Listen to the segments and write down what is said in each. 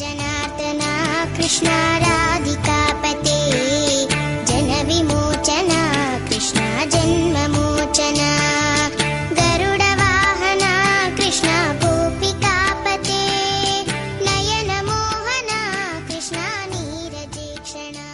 जनार्दना कृष्ण राधिकापते जनविमोचना कृष्ण जन्ममोचना गरुडवाहना कृष्ण गोपिकापते नयनमोहना कृष्ण नीरजेक्षणा.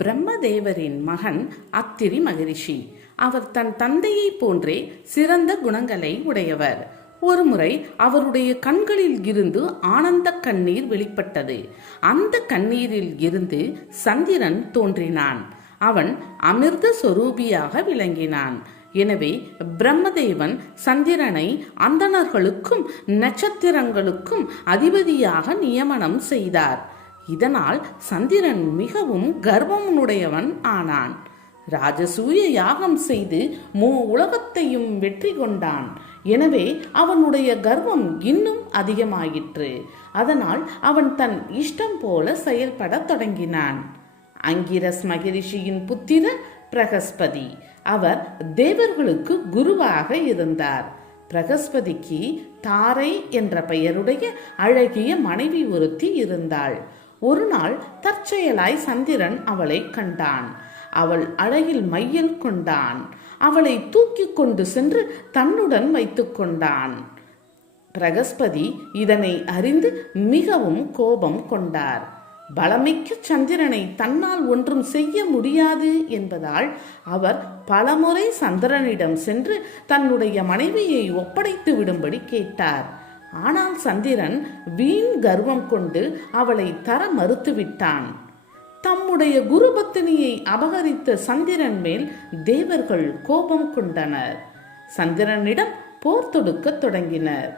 பிரம்மதேவரின் மகன் அத்திரி மகரிஷி. அவர் தன் தந்தையை போன்றே சிறந்த குணங்களை உடையவர். ஒருமுறை அவருடைய கண்களில் இருந்து ஆனந்த கண்ணீர் வெளிப்பட்டது. அந்த கண்ணீரில் இருந்து சந்திரன் தோன்றினான். அவன் அமிர்த சொரூபியாக விளங்கினான். எனவே பிரம்மதேவன் சந்திரனை அந்தணர்களுக்கும் நட்சத்திரங்களுக்கும் அதிபதியாக நியமனம் செய்தார். இதனால் சந்திரன் மிகவும் கர்வமுடையவன் ஆனான். ராஜசூய யாகம் செய்து உலகத்தையும் வெற்றி கொண்டான். எனவே அவனுடைய கர்வம் இன்னும் அதிகமாயிற்று. அதனால் அவன் தன் இஷ்டம் போல செயல்பட தொடங்கினான். அங்கிரஸ் மகரிஷியின் புத்திரர் பிரகஸ்பதி. அவர் தேவர்களுக்கு குருவாக இருந்தார். பிரகஸ்பதிக்கு தாரை என்ற பெயருடைய அழகிய மனைவி ஒருத்தி இருந்தாள். ஒரு நாள் தற்செயலாய் சந்திரன் அவளை கண்டான். அவள் அழகில் மையல் கொண்டான். அவளை தூக்கி கொண்டு சென்று தன்னுடன் வைத்துக் கொண்டான். பிரகஸ்பதி இதனை அறிந்து மிகவும் கோபம் கொண்டார். பலமிக்க சந்திரனை தன்னால் ஒன்றும் செய்ய முடியாது என்பதால் அவர் பலமுறை சந்திரனிடம் சென்று தன்னுடைய மனைவியை ஒப்படைத்து விடும்படி கேட்டார். ஆனால் சந்திரன் வீண் கர்வம் கொண்டு அவளை தர மறுத்துவிட்டான். தம்முடைய குருபத்தினியை அபகரித்த சந்திரன் மேல் தேவர்கள் கோபம் கொண்டனர். சந்திரனிடம் போர் தொடுக்க தொடங்கினர்.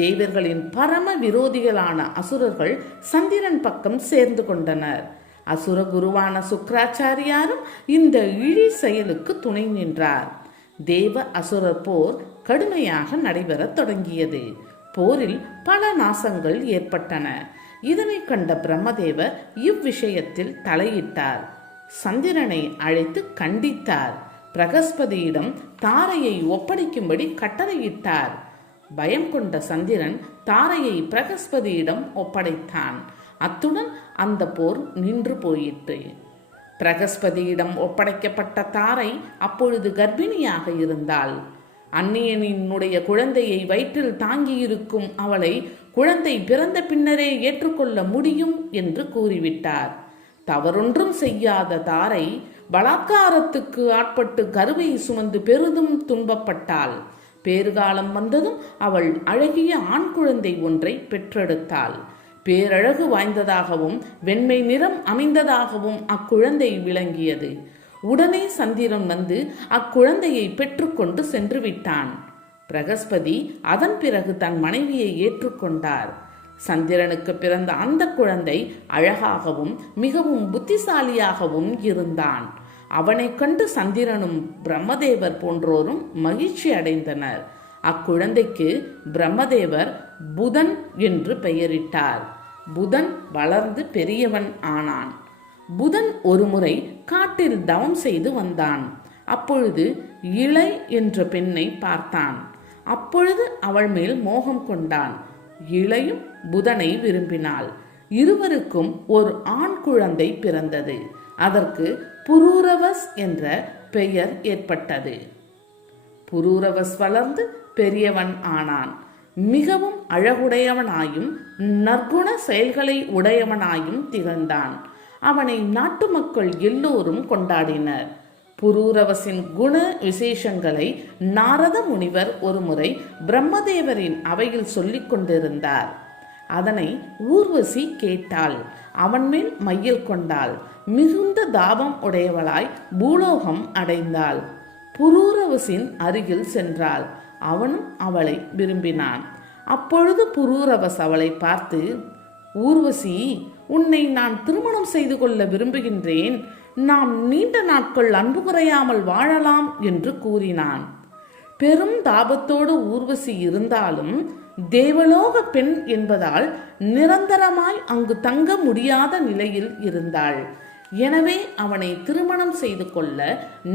தேவர்களின் பரம விரோதிகளான அசுரர்கள் சந்திரன் பக்கம் சேர்ந்து கொண்டனர். அசுர குருவான சுக்ராச்சாரியாரும் இந்த இழி செயலுக்கு துணை நின்றார். தேவ அசுரர் போர் கடுமையாக நடைபெற தொடங்கியது. போரில் பல நாசங்கள் ஏற்பட்டன. இதனை கண்ட பிரம்மதேவர் இவ்விஷயத்தில் தலையிட்டார். சந்திரனை அழைத்து கண்டித்தார். பிரகஸ்பதியிடம் தாரையை ஒப்படைக்கும்படி கட்டளையிட்டார். பயம் கொண்ட சந்திரன் தாரையை பிரகஸ்பதியிடம் ஒப்படைத்தான். அத்துடன் அந்த போர் நின்று போயிற்று. பிரகஸ்பதியிடம் ஒப்படைக்கப்பட்ட தாரை அப்பொழுது கர்ப்பிணியாக இருந்தாள். அந்நியனினுடைய குழந்தையை வயிற்றில் தாங்கியிருக்கும் அவளை குழந்தை பிறந்த பின்னரே ஏற்றுக்கொள்ள முடியும் என்று கூறிவிட்டார். தவறொன்றும் செய்யாத தாரை பலாத்காரத்துக்கு ஆட்பட்டு கருவை சுமந்து பெரிதும் துன்பப்பட்டாள். பேறுகாலம் வந்ததும் அவள் அழகிய ஆண் குழந்தை ஒன்றை பெற்றெடுத்தாள். பேரழகு வாய்ந்ததாகவும் வெண்மை நிறம் அமைந்ததாகவும் அக்குழந்தை விளங்கியது. உடனே சந்திரன் வந்து அக்குழந்தையை பெற்றுக்கொண்டு சென்று விட்டான். பிரகஸ்பதி அதன் பிறகு தன் மனைவியை ஏற்றுக்கொண்டார். சந்திரனுக்கு பிறந்த அந்த குழந்தை அழகாகவும் மிகவும் புத்திசாலியாகவும் இருந்தான். அவனை கண்டு சந்திரனும் பிரம்மதேவர் போன்றோரும் மகிழ்ச்சி அடைந்தனர். அக்குழந்தைக்கு பிரம்மதேவர் புதன் என்று பெயரிட்டார். புதன் வளர்ந்து பெரியவன் ஆனான். புதன் ஒருமுறை காட்டில் தவம் செய்து வந்தான். அப்பொழுது இளை என்ற பெண்ணை பார்த்தான். அப்பொழுது அவள் மேல் மோகம் கொண்டான். இளையும் புதனை விரும்பினாள். இருவருக்கும் ஒரு ஆண் குழந்தை பிறந்தது. அதற்கு புரூரவஸ் என்ற பெயர் ஏற்பட்டது. புரூரவஸ் வளர்ந்து பெரியவன் ஆனான். மிகவும் அழகுடையவனாயும் நற்குண செயல்களை உடையவனாயும் திகழ்ந்தான். அவனை நாட்டு மக்கள் எல்லோரும் கொண்டாடினர். புரூரவசின் குண விசேஷங்களை நாரத முனிவர் ஒருமுறை பிரம்மதேவரின் அவையில் சொல்லிக் கொண்டிருந்தார். அதனை ஊர்வசி கேட்டாள். அவன் மேல் மையல் கொண்டாள். மிகுந்த தாபம் உடையவளாய் பூலோகம் அடைந்தாள். புரூரவசின் அருகில் சென்றாள். அவனும் அவளை விரும்பினான். அப்பொழுது புரூரவஸ் அவளை பார்த்து, ஊர்வசி, உன்னை நான் திருமணம் செய்து கொள்ள விரும்புகின்றேன். நாம் நீண்ட நாட்கள் அன்பு குறையாமல் வாழலாம் என்று கூறினான். பெரும் தாபத்தோடு ஊர்வசி இருந்தாலும் தேவலோக பெண் என்பதால் நிரந்தரமாய் அங்கு தங்க முடியாத நிலையில் இருந்தாள். எனவே அவனை திருமணம் செய்து கொள்ள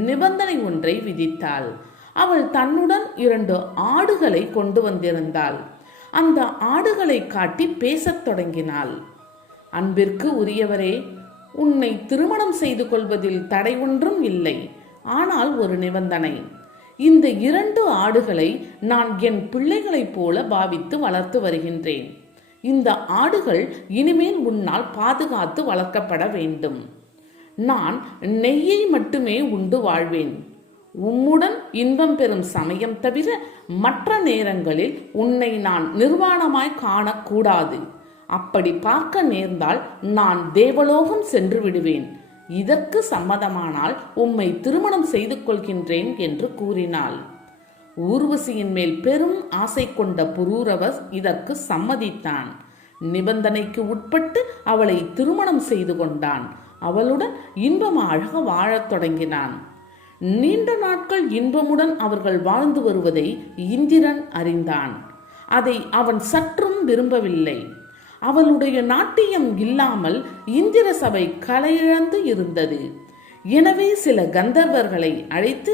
நிபந்தனை ஒன்றை விதித்தாள். அவள் தன்னுடன் 2 ஆடுகளை கொண்டு வந்திருந்தாள். அந்த ஆடுகளை காட்டி பேசத் தொடங்கினாள். அன்பிற்கு உரியவரே, உன்னை திருமணம் செய்து கொள்வதில் தடை ஒன்றும் இல்லை. ஆனால் ஒரு நிபந்தனை. இந்த 2 ஆடுகளை நான் என் பிள்ளைகளைப் போல பாவித்து வளர்த்து வருகின்றேன். இந்த ஆடுகள் இனிமேல் உன்னால் பாதுகாத்து வளர்க்கப்பட வேண்டும். நான் நெய்யை மட்டுமே உண்டு வாழ்வேன். உம்முடன் இன்பம் பெறும் சமயம் தவிர மற்ற நேரங்களில் உன்னை நான் நிர்வாணமாய் காணக்கூடாது. அப்படி பார்க்க நேர்ந்தால் நான் தேவலோகம் சென்று விடுவேன். இதற்கு சம்மதமானால் உம்மை திருமணம் செய்து கொள்கின்றேன் என்று கூறினாள். ஊர்வசியின் மேல் பெரும் ஆசை கொண்ட புரூரவஸ் இதற்கு சம்மதித்தான். நிபந்தனைக்கு உட்பட்டு அவளை திருமணம் செய்து கொண்டான். அவளுடன் இன்பமாக வாழத் தொடங்கினான். நீண்ட நாட்கள் இன்பமுடன் அவர்கள் வாழ்ந்து வருவதை இந்திரன் அறிந்தான். அதை அவன் சற்றும் விரும்பவில்லை. அவளுடைய நாட்டியம் இல்லாமல் இந்திர சபை கலையிழந்து இருந்தது. எனவே சில கந்தர்வர்களை அழைத்து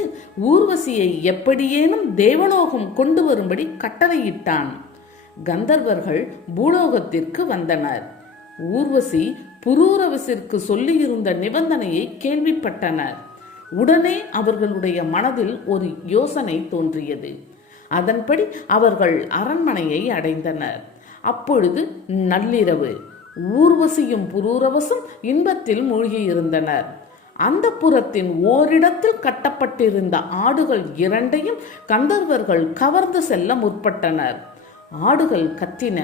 ஊர்வசியை எப்படியேனும் தேவலோகம் கொண்டு வரும்படி கட்டளையிட்டான். கந்தர்வர்கள் பூலோகத்திற்கு வந்தனர். ஊர்வசி புரூரவசிற்கு சொல்லியிருந்த நிபந்தனையை கேள்விப்பட்டனர். உடனே அவர்களுடைய மனதில் ஒரு யோசனை தோன்றியது. அதன்படி அவர்கள் அரண்மனையை அடைந்தனர். அப்பொழுது நள்ளிரவு. ஊர்வசியும் புரூரவசும் இன்பத்தில் மூழ்கியிருந்தனர். அந்த புறத்தின் ஓரிடத்தில் கட்டப்பட்டிருந்த ஆடுகள் 2ஐயும் கந்தர்வர்கள் கவர்ந்து செல்ல முற்பட்டனர். ஆடுகள் கத்தின.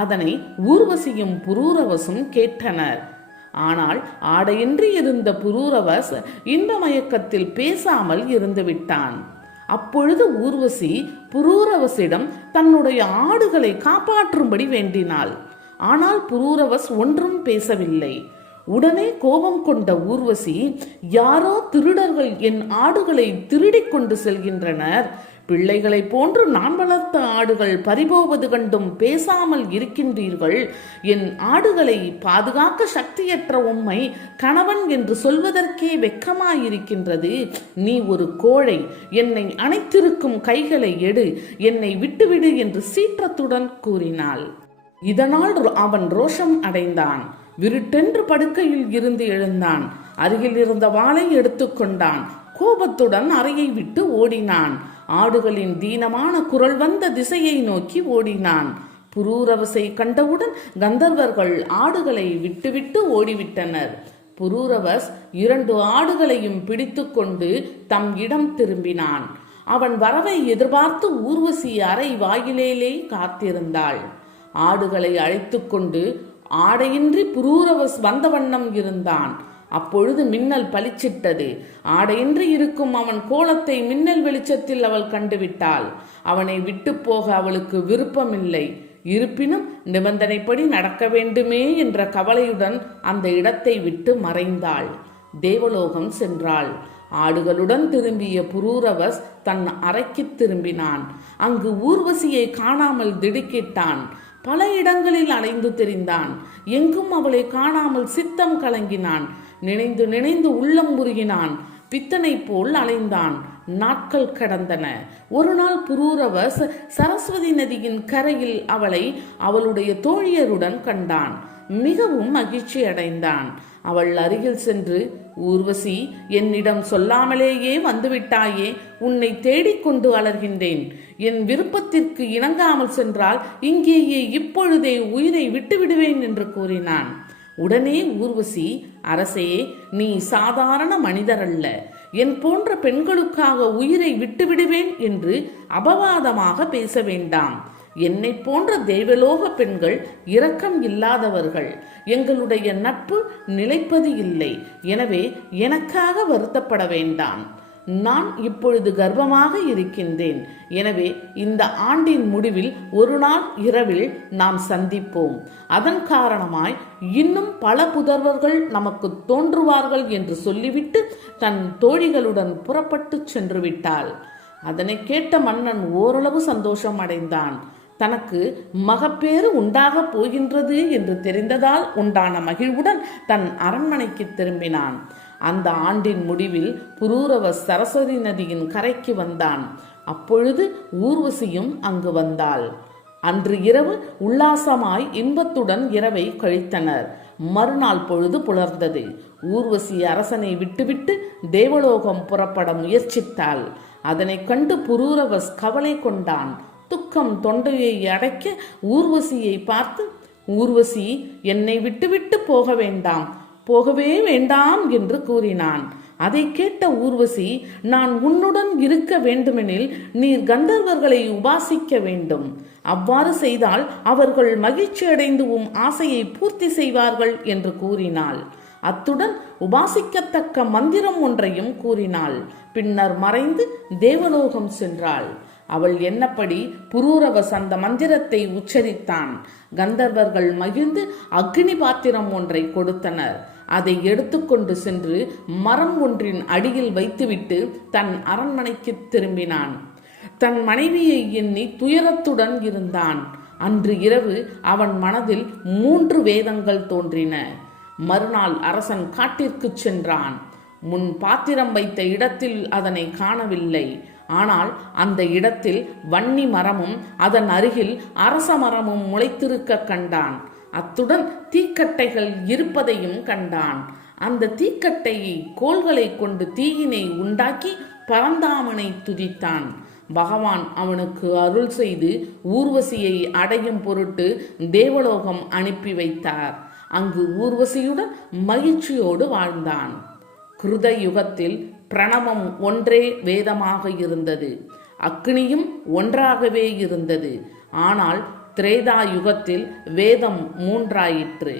அதனை ஊர்வசியும் புரூரவசும் கேட்டனர். ஆனால் ஆடையின்றி இருந்த புரூரவஸ் இன்ப மயக்கத்தில் பேசாமல் இருந்து விட்டான். அப்பொழுது ஊர்வசி புரூரவசிடம் தன்னுடைய ஆடுகளை காப்பாற்றும்படி வேண்டினாள். ஆனால் புரூரவஸ் ஒன்றும் பேசவில்லை. உடனே கோபம் கொண்ட ஊர்வசி, யாரோ திருடர்கள் என் ஆடுகளை திருடிக் கொண்டு செல்கின்றனர். பிள்ளைகளை போன்று நான் வளர்த்த ஆடுகள் பறிபோவது கண்டும் பேசாமல் இருக்கின்றீர்கள். என் ஆடுகளை பாதுகாக்க சக்தியற்ற உம்மை கணவன் என்று சொல்வதற்கே வெட்கமாயிருக்கின்றது. நீ ஒரு கோழை. என்னை அணைத்திருக்கும் கைகளை எடு, என்னை விட்டுவிடு என்று சீற்றத்துடன் கூறினாள். இதனால் அவன் ரோஷம் அடைந்தான். விருட்டென்று படுக்கையில் இருந்து எழுந்தான். அருகில் இருந்த வாளை எடுத்துக்கொண்டான். கோபத்துடன் அறையை விட்டு ஓடினான். ஆடுகளின் தீனமான குரல் வந்த திசையை நோக்கி ஓடினான். புரூரவசை கண்டவுடன் கந்தர்வர்கள் ஆடுகளை விட்டுவிட்டு ஓடிவிட்டனர். புரூரவஸ் 2 ஆடுகளையும் பிடித்து கொண்டு தம் இடம் திரும்பினான். அவன் வரவை எதிர்பார்த்து ஊர்வசி அறை வாயிலேயே காத்திருந்தாள். ஆடுகளை அழைத்து கொண்டு ஆடையின்றி புரூரவஸ் வந்த வண்ணம் இருந்தான். அப்பொழுது மின்னல் பளிச்சிட்டது. ஆடையின்றி இருக்கும் அவன் கோலத்தை மின்னல் வெளிச்சத்தில் அவள் கண்டுவிட்டாள். அவனை விட்டு போக அவளுக்கு விருப்பமில்லை. இருப்பினும் நிபந்தனைப்படி நடக்க வேண்டுமே என்ற கவலையுடன் அந்த இடத்தை விட்டு மறைந்தாள். தேவலோகம் சென்றாள். ஆடுகளுடன் திரும்பிய புரூரவஸ் தன் அறைக்கு திரும்பினான். அங்கு ஊர்வசியை காணாமல் திடுக்கிட்டான். பல இடங்களில் அலைந்து திரிந்தான். எங்கும் அவளை காணாமல் சித்தம் கலங்கினான். நினைந்து நினைந்து உள்ளம் உருகினான். பித்தனை போல் அலைந்தான். நாட்கள் கடந்தன. ஒரு நாள் புரூரவஸ் சரஸ்வதி நதியின் கரையில் அவளை அவளுடைய தோழியருடன் கண்டான். மிகவும் மகிழ்ச்சி அடைந்தான். அவள் அருகில் சென்று, ஊர்வசி, என்னிடம் சொல்லாமலேயே வந்துவிட்டாயே, உன்னை தேடிக்கொண்டு அலர்கின்றேன். என் விருப்பத்திற்கு இணங்காமல் சென்றால் இங்கேயே இப்பொழுதே உயிரை விட்டுவிடுவேன் என்று கூறினான். உடனே ஊர்வசி, அரசே, நீ சாதாரண மனிதரல்ல. என் போன்ற பெண்களுக்காக உயிரை விட்டுவிடுவேன் என்று அபவாதமாக பேச வேண்டாம். என்னை போன்ற தேவலோக பெண்கள் இரக்கம் இல்லாதவர்கள். எங்களுடைய நட்பு நிலைப்பது இல்லை. எனவே எனக்காக வருத்தப்பட வேண்டாம். நான் இப்பொழுது கர்ப்பமாக இருக்கின்றேன். எனவே இந்த ஆண்டின் முடிவில் ஒரு நாள் இரவில் நாம் சந்திப்போம். அதன் காரணமாய் இன்னும் பல புதல்வர்கள் நமக்கு தோன்றுவார்கள் என்று சொல்லிவிட்டு தன் தோழிகளுடன் புறப்பட்டு சென்று விட்டாள். அதனை கேட்ட மன்னன் ஓரளவு சந்தோஷம் அடைந்தான். தனக்கு மகப்பேறு உண்டாக போகின்றது என்று தெரிந்ததால் உண்டான மகிழ்வுடன் தன் அரண்மனைக்கு திரும்பினான். அந்த ஆண்டின் முடிவில் புரூரவஸ் சரஸ்வதி நதியின் கரைக்கு வந்தான். அப்பொழுது ஊர்வசியும் அங்கு வந்தாள். அன்று இரவு உல்லாசமாய் இன்பத்துடன் இரவை கழித்தனர். மறுநாள் பொழுது புலர்ந்தது. ஊர்வசி அரசனை விட்டுவிட்டு தேவலோகம் புறப்பட முயற்சித்தாள். அதனை கண்டு புரூரவஸ் கவலை கொண்டான். துக்கம் தொண்டையை அடைக்க ஊர்வசியை பார்த்து, ஊர்வசி, என்னை விட்டுவிட்டு போகவே வேண்டாம் என்று கூறினான். அதை கேட்ட ஊர்வசி, நான் உன்னுடன் இருக்க வேண்டுமெனில் நீர் கந்தர்வர்களை உபாசிக்க வேண்டும். அவ்வாறு செய்தால் அவர்கள் மகிழ்ச்சி அடைந்து ஆசையை பூர்த்தி செய்வார்கள் என்று கூறினாள். அத்துடன் உபாசிக்கத்தக்க மந்திரம் ஒன்றையும் கூறினாள். பின்னர் மறைந்து தேவலோகம் சென்றாள். அவள் எண்ணப்படி புரூரவஸ் அந்த மந்திரத்தை உச்சரித்தான். கந்தர்வர்கள் மகிழ்ந்து அக்னி பாத்திரம் ஒன்றை கொடுத்தனர். அதை எடுத்துக்கொண்டு சென்று மரம் ஒன்றின் அடியில் வைத்துவிட்டு தன் அரண்மனைக்கு திரும்பினான். தன் மனைவியை எண்ணி துயரத்துடன் இருந்தான். அன்று இரவு அவன் மனதில் 3 வேதங்கள் தோன்றின. மறுநாள் அரசன் காட்டிற்கு சென்றான். முன் பாத்திரம் வைத்த இடத்தில் அதனை காணவில்லை. ஆனால் அந்த இடத்தில் வன்னி மரமும் அதன் அருகில் அரச மரமும் முளைத்திருக்க கண்டான். அத்துடன் தீக்கட்டைகள் இருப்பதையும் கண்டான். அந்த தீக்கட்டையை கோல்களை கொண்டு தீயினை உண்டாக்கி பரந்தாமனை துதித்தான். பகவான் அவனுக்கு அருள் செய்து ஊர்வசியை அடையும் பொருட்டு தேவலோகம் அனுப்பி வைத்தார். அங்கு ஊர்வசியுடன் மகிழ்ச்சியோடு வாழ்ந்தான். கிருத யுகத்தில் பிரணவம் ஒன்றே வேதமாக இருந்தது. அக்னியும் ஒன்றாகவே இருந்தது. ஆனால் திரேதா யுகத்தில் வேதம் 3ஆயிற்று.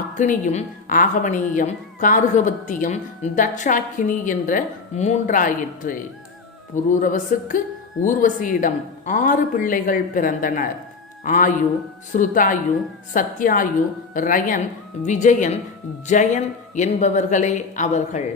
அக்னியும் ஆகவனீயம், கார்கவத்தியம், தட்சாக்கினி என்ற 3ஆயிற்று. புரூரவசுக்கு ஊர்வசியிடம் 6 பிள்ளைகள் பிறந்தனர். ஆயு, ஸ்ருதாயு, சத்யாயு, ரயன், விஜயன், ஜெயன் என்பவர்களே அவர்கள்.